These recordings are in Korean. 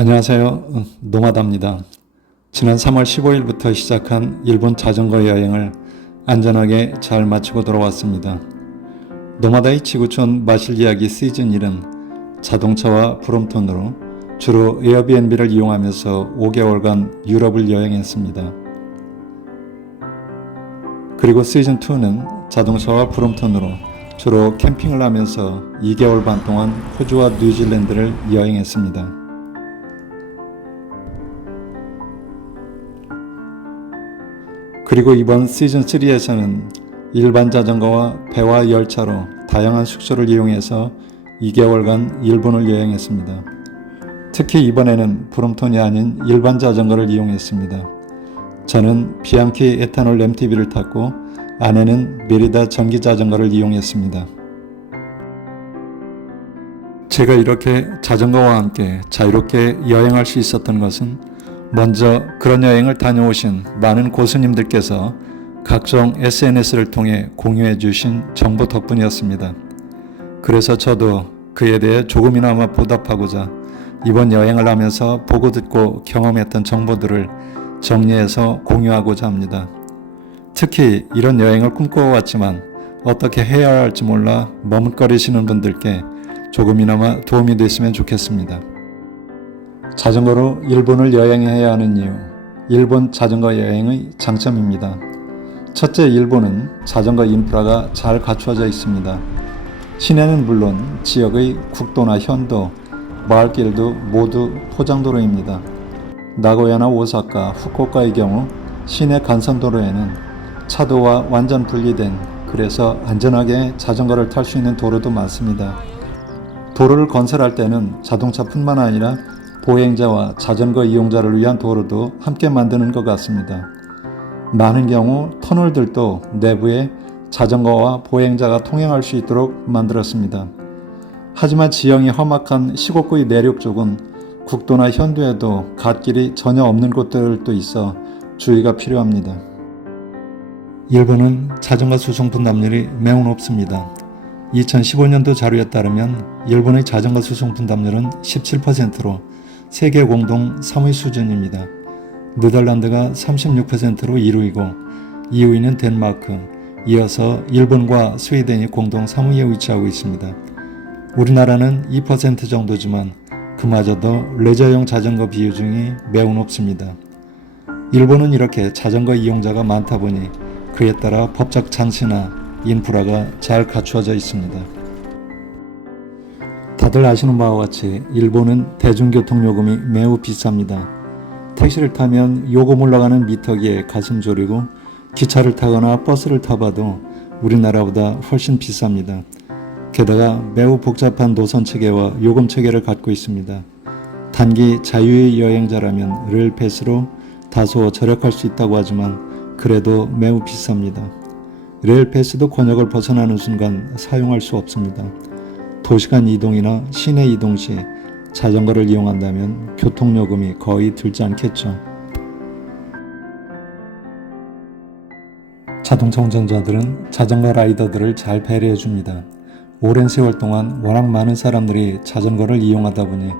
안녕하세요. 노마다입니다. 지난 3월 15일부터 시작한 일본 자전거 여행을 안전하게 잘 마치고 돌아왔습니다. 노마다의 지구촌 마실 이야기 시즌 1은 자동차와 브롬톤으로 주로 에어비앤비를 이용하면서 5개월간 유럽을 여행했습니다. 그리고 시즌 2는 자동차와 브롬톤으로 주로 캠핑을 하면서 2개월 반 동안 호주와 뉴질랜드를 여행했습니다. 그리고 이번 시즌 3에서는 일반 자전거와 배와 열차로 다양한 숙소를 이용해서 2개월간 일본을 여행했습니다. 특히 이번에는 브롬톤이 아닌 일반 자전거를 이용했습니다. 저는 비앙키 에탄올 MTB를 탔고 아내는 메리다 전기 자전거를 이용했습니다. 제가 이렇게 자전거와 함께 자유롭게 여행할 수 있었던 것은 먼저 그런 여행을 다녀오신 많은 고수님들께서 각종 SNS를 통해 공유해 주신 정보 덕분이었습니다. 그래서 저도 그에 대해 조금이나마 보답하고자 이번 여행을 하면서 보고 듣고 경험했던 정보들을 정리해서 공유하고자 합니다. 특히 이런 여행을 꿈꿔왔지만 어떻게 해야 할지 몰라 머뭇거리시는 분들께 조금이나마 도움이 됐으면 좋겠습니다. 자전거로 일본을 여행해야 하는 이유, 일본 자전거 여행의 장점입니다. 첫째, 일본은 자전거 인프라가 잘 갖추어져 있습니다. 시내는 물론 지역의 국도나 현도, 마을길도 모두 포장도로입니다. 나고야나 오사카, 후쿠오카의 경우 시내 간선도로에는 차도와 완전 분리된, 그래서 안전하게 자전거를 탈 수 있는 도로도 많습니다. 도로를 건설할 때는 자동차뿐만 아니라 보행자와 자전거 이용자를 위한 도로도 함께 만드는 것 같습니다. 많은 경우 터널들도 내부에 자전거와 보행자가 통행할 수 있도록 만들었습니다. 하지만 지형이 험악한 시곡구의 내륙 쪽은 국도나 현도에도 갓길이 전혀 없는 곳들도 있어 주의가 필요합니다. 일본은 자전거 수송 분담률이 매우 높습니다. 2015년도 자료에 따르면 일본의 자전거 수송 분담률은 17%로 세계 공동 3위 수준입니다. 네덜란드가 36%로 1위고 2위는 덴마크, 이어서 일본과 스웨덴이 공동 3위에 위치하고 있습니다. 우리나라는 2% 정도지만 그마저도 레저용 자전거 비중이 매우 높습니다. 일본은 이렇게 자전거 이용자가 많다 보니 그에 따라 법적 장치나 인프라가 잘 갖추어져 있습니다. 다들 아시는 바와 같이 일본은 대중교통 요금이 매우 비쌉니다. 택시를 타면 요금 올라가는 미터기에 가슴 졸이고 기차를 타거나 버스를 타봐도 우리나라보다 훨씬 비쌉니다. 게다가 매우 복잡한 노선 체계와 요금 체계를 갖고 있습니다. 단기 자유의 여행자라면 레일패스로 다소 절약할 수 있다고 하지만 그래도 매우 비쌉니다. 레일패스도 권역을 벗어나는 순간 사용할 수 없습니다. 도시간 이동이나 시내 이동 시 자전거를 이용한다면 교통요금이 거의 들지 않겠죠. 자동차 운전자들은 자전거 라이더들을 잘 배려해 줍니다. 오랜 세월 동안 워낙 많은 사람들이 자전거를 이용하다 보니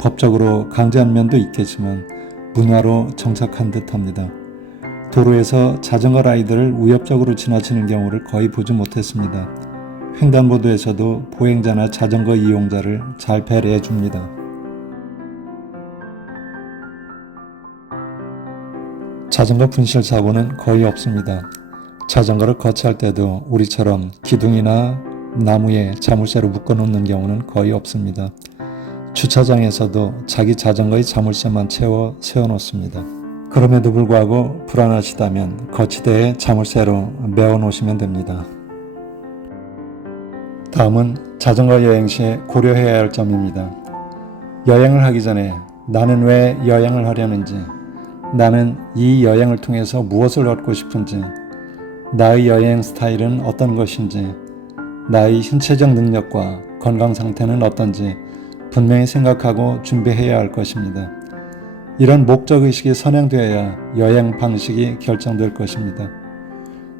법적으로 강제한 면도 있겠지만 문화로 정착한 듯합니다. 도로에서 자전거 라이더를 위협적으로 지나치는 경우를 거의 보지 못했습니다. 횡단보도에서도 보행자나 자전거 이용자를 잘 배려해 줍니다. 자전거 분실 사고는 거의 없습니다. 자전거를 거치할 때도 우리처럼 기둥이나 나무에 자물쇠로 묶어놓는 경우는 거의 없습니다. 주차장에서도 자기 자전거의 자물쇠만 채워 세워놓습니다. 그럼에도 불구하고 불안하시다면 거치대에 자물쇠로 메워 놓으시면 됩니다. 다음은 자전거 여행 시 고려해야 할 점입니다. 여행을 하기 전에 나는 왜 여행을 하려는지, 나는 이 여행을 통해서 무엇을 얻고 싶은지, 나의 여행 스타일은 어떤 것인지, 나의 신체적 능력과 건강 상태는 어떤지 분명히 생각하고 준비해야 할 것입니다. 이런 목적의식이 선행되어야 여행 방식이 결정될 것입니다.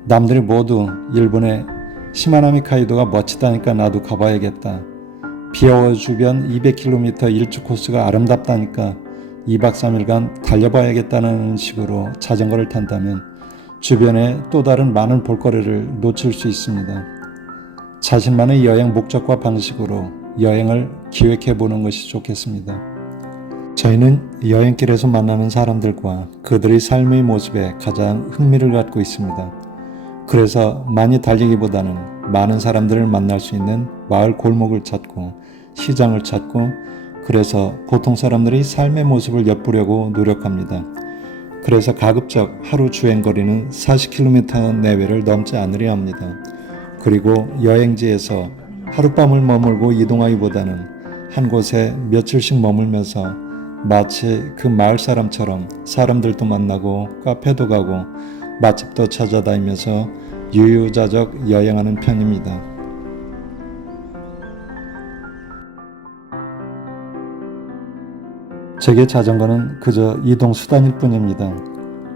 남들이 모두 일본의 시마나미 카이도가 멋지다니까 나도 가봐야겠다. 비어워 주변 200km 일주 코스가 아름답다니까 2박 3일간 달려봐야겠다는 식으로 자전거를 탄다면 주변에 또 다른 많은 볼거리를 놓칠 수 있습니다. 자신만의 여행 목적과 방식으로 여행을 기획해 보는 것이 좋겠습니다. 저희는 여행길에서 만나는 사람들과 그들의 삶의 모습에 가장 흥미를 갖고 있습니다. 그래서 많이 달리기보다는 많은 사람들을 만날 수 있는 마을 골목을 찾고 시장을 찾고 그래서 보통 사람들의 삶의 모습을 엿보려고 노력합니다. 그래서 가급적 하루 주행거리는 40km 내외를 넘지 않으려 합니다. 그리고 여행지에서 하룻밤을 머물고 이동하기보다는 한 곳에 며칠씩 머물면서 마치 그 마을 사람처럼 사람들도 만나고 카페도 가고 맛집도 찾아다니면서 유유자적 여행하는 편입니다. 제게 자전거는 그저 이동수단일 뿐입니다.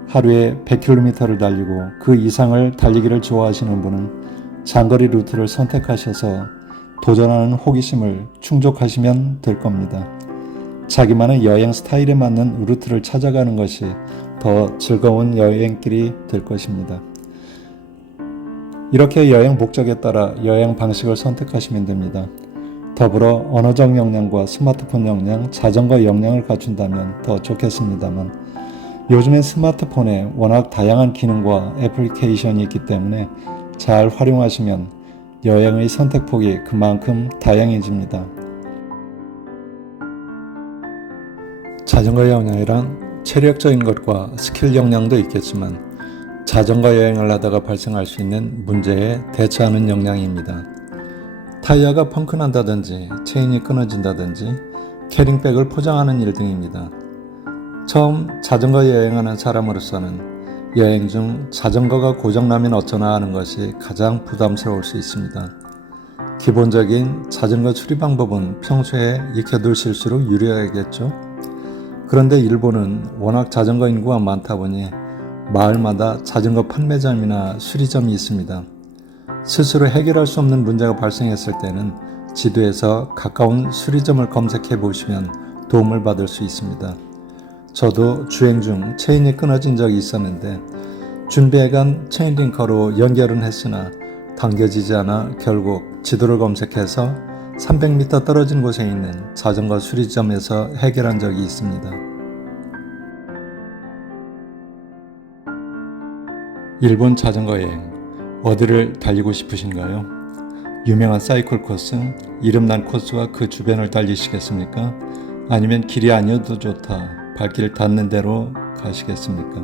하루에 100km를 달리고 그 이상을 달리기를 좋아하시는 분은 장거리 루트를 선택하셔서 도전하는 호기심을 충족하시면 될 겁니다. 자기만의 여행 스타일에 맞는 루트를 찾아가는 것이 더 즐거운 여행길이 될 것입니다. 이렇게 여행 목적에 따라 여행 방식을 선택하시면 됩니다. 더불어 언어적 역량과 스마트폰 역량, 자전거 역량을 갖춘다면 더 좋겠습니다만 요즘엔 스마트폰에 워낙 다양한 기능과 애플리케이션이 있기 때문에 잘 활용하시면 여행의 선택폭이 그만큼 다양해집니다. 자전거 역량이란 체력적인 것과 스킬 역량도 있겠지만 자전거 여행을 하다가 발생할 수 있는 문제에 대처하는 역량입니다. 타이어가 펑크난다든지 체인이 끊어진다든지 캐링백을 포장하는 일 등입니다. 처음 자전거 여행하는 사람으로서는 여행 중 자전거가 고장나면 어쩌나 하는 것이 가장 부담스러울 수 있습니다. 기본적인 자전거 수리 방법은 평소에 익혀두실수록 유리하겠죠. 그런데 일본은 워낙 자전거 인구가 많다 보니 마을마다 자전거 판매점이나 수리점이 있습니다. 스스로 해결할 수 없는 문제가 발생했을 때는 지도에서 가까운 수리점을 검색해 보시면 도움을 받을 수 있습니다. 저도 주행 중 체인이 끊어진 적이 있었는데 준비해간 체인링커로 연결은 했으나 당겨지지 않아 결국 지도를 검색해서 300m 떨어진 곳에 있는 자전거 수리점에서 해결한 적이 있습니다. 일본 자전거 여행 어디를 달리고 싶으신가요? 유명한 사이클 코스, 이름난 코스와 그 주변을 달리시겠습니까? 아니면 길이 아니어도 좋다, 발길 닿는 대로 가시겠습니까?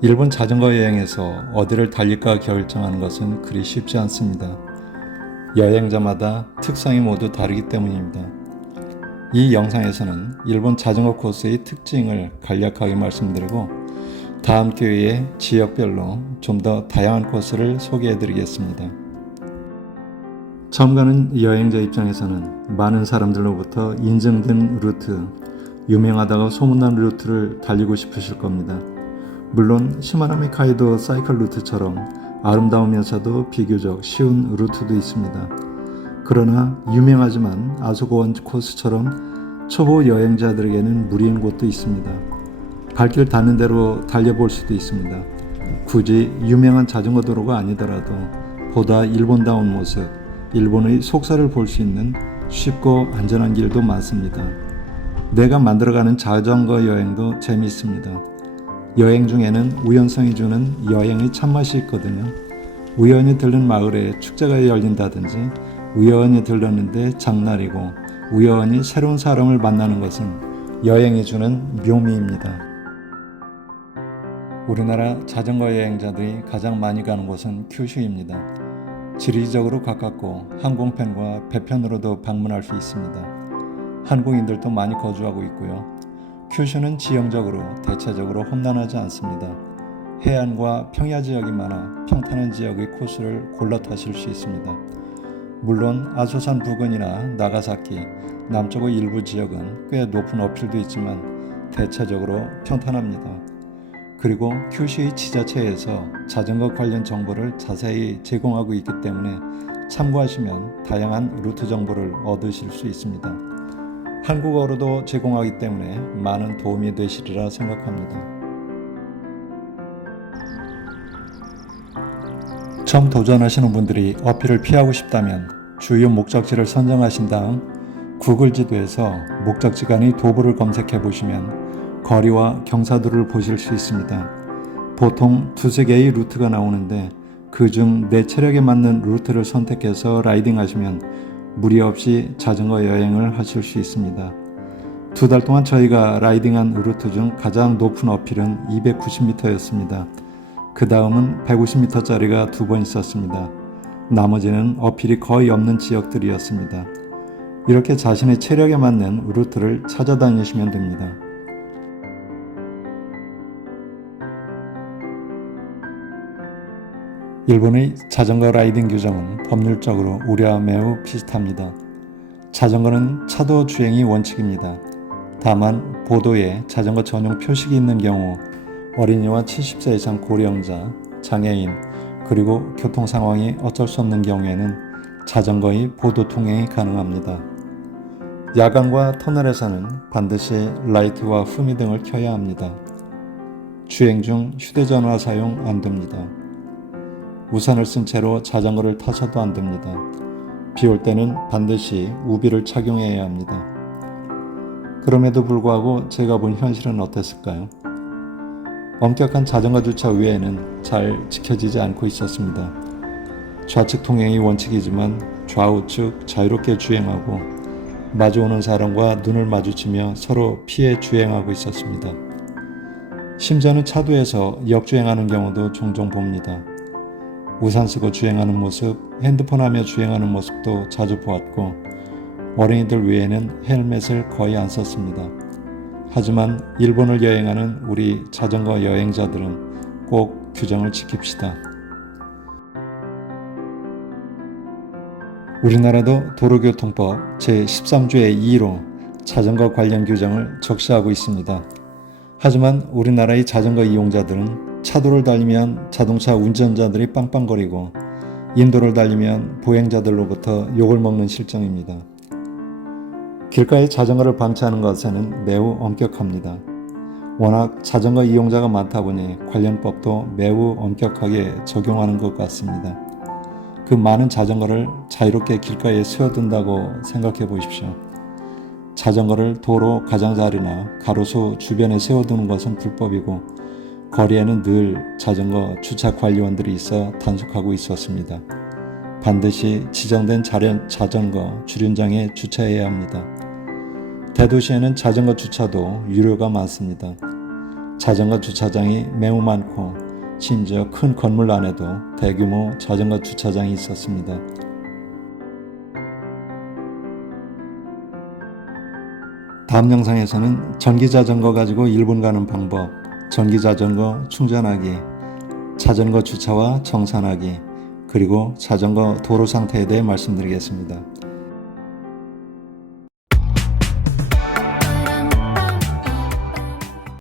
일본 자전거 여행에서 어디를 달릴까 결정하는 것은 그리 쉽지 않습니다. 여행자마다 특성이 모두 다르기 때문입니다. 이 영상에서는 일본 자전거 코스의 특징을 간략하게 말씀드리고 다음 기회에 지역별로 좀 더 다양한 코스를 소개해 드리겠습니다. 처음 가는 여행자 입장에서는 많은 사람들로부터 인증된 루트, 유명하다고 소문난 루트를 달리고 싶으실 겁니다. 물론 시마나미 카이도 사이클 루트처럼 아름다우면서도 비교적 쉬운 루트도 있습니다. 그러나 유명하지만 아소고원 코스처럼 초보 여행자들에게는 무리인 곳도 있습니다. 발길 닿는 대로 달려볼 수도 있습니다. 굳이 유명한 자전거 도로가 아니더라도 보다 일본다운 모습, 일본의 속살을 볼 수 있는 쉽고 안전한 길도 많습니다. 내가 만들어가는 자전거 여행도 재미있습니다. 여행 중에는 우연성이 주는 여행의 참맛이 있거든요. 우연히 들른 마을에 축제가 열린다든지 우연히 들렀는데 장날이고 우연히 새로운 사람을 만나는 것은 여행이 주는 묘미입니다. 우리나라 자전거 여행자들이 가장 많이 가는 곳은 큐슈입니다. 지리적으로 가깝고 항공편과 배편으로도 방문할 수 있습니다. 한국인들도 많이 거주하고 있고요. 큐슈는 지형적으로 대체적으로 험난하지 않습니다. 해안과 평야 지역이 많아 평탄한 지역의 코스를 골라 타실 수 있습니다. 물론 아소산 부근이나 나가사키, 남쪽의 일부 지역은 꽤 높은 어필도 있지만 대체적으로 평탄합니다. 그리고 큐슈의 지자체에서 자전거 관련 정보를 자세히 제공하고 있기 때문에 참고하시면 다양한 루트 정보를 얻으실 수 있습니다. 한국어로도 제공하기 때문에 많은 도움이 되시리라 생각합니다. 처음 도전하시는 분들이 어필을 피하고 싶다면 주요 목적지를 선정하신 다음 구글 지도에서 목적지 간의 도보를 검색해 보시면 거리와 경사도를 보실 수 있습니다. 보통 두세 개의 루트가 나오는데 그중 내 체력에 맞는 루트를 선택해서 라이딩 하시면 무리 없이 자전거 여행을 하실 수 있습니다. 2달 동안 저희가 라이딩한 루트 중 가장 높은 어필은 290m였습니다. 그 다음은 150m짜리가 2번 있었습니다. 나머지는 어필이 거의 없는 지역들이었습니다. 이렇게 자신의 체력에 맞는 루트를 찾아다니시면 됩니다. 일본의 자전거 라이딩 규정은 법률적으로 우리와 매우 비슷합니다. 자전거는 차도 주행이 원칙입니다. 다만 보도에 자전거 전용 표식이 있는 경우 어린이와 70세 이상 고령자, 장애인, 그리고 교통 상황이 어쩔 수 없는 경우에는 자전거의 보도 통행이 가능합니다. 야간과 터널에서는 반드시 라이트와 후미 등을 켜야 합니다. 주행 중 휴대전화 사용 안 됩니다. 우산을 쓴 채로 자전거를 타서도 안 됩니다. 비 올 때는 반드시 우비를 착용해야 합니다. 그럼에도 불구하고 제가 본 현실은 어땠을까요? 엄격한 자전거 주차 위에는 잘 지켜지지 않고 있었습니다. 좌측 통행이 원칙이지만 좌우측 자유롭게 주행하고 마주오는 사람과 눈을 마주치며 서로 피해 주행하고 있었습니다. 심지어는 차도에서 역주행하는 경우도 종종 봅니다. 우산 쓰고 주행하는 모습, 핸드폰 하며 주행하는 모습도 자주 보았고 어린이들 외에는 헬멧을 거의 안 썼습니다. 하지만 일본을 여행하는 우리 자전거 여행자들은 꼭 규정을 지킵시다. 우리나라도 도로교통법 제13조의 2로 자전거 관련 규정을 적시하고 있습니다. 하지만 우리나라의 자전거 이용자들은 차도를 달리면 자동차 운전자들이 빵빵거리고 인도를 달리면 보행자들로부터 욕을 먹는 실정입니다. 길가에 자전거를 방치하는 것에는 매우 엄격합니다. 워낙 자전거 이용자가 많다 보니 관련 법도 매우 엄격하게 적용하는 것 같습니다. 그 많은 자전거를 자유롭게 길가에 세워둔다고 생각해 보십시오. 자전거를 도로 가장자리나 가로수 주변에 세워두는 것은 불법이고 거리에는 늘 자전거 주차 관리원들이 있어 단속하고 있었습니다. 반드시 지정된 자전거 주륜장에 주차해야 합니다. 대도시에는 자전거 주차도 유료가 많습니다. 자전거 주차장이 매우 많고 심지어 큰 건물 안에도 대규모 자전거 주차장이 있었습니다. 다음 영상에서는 전기자전거 가지고 일본 가는 방법, 전기자전거 충전하기, 자전거 주차와 정산하기, 그리고 자전거 도로 상태에 대해 말씀드리겠습니다.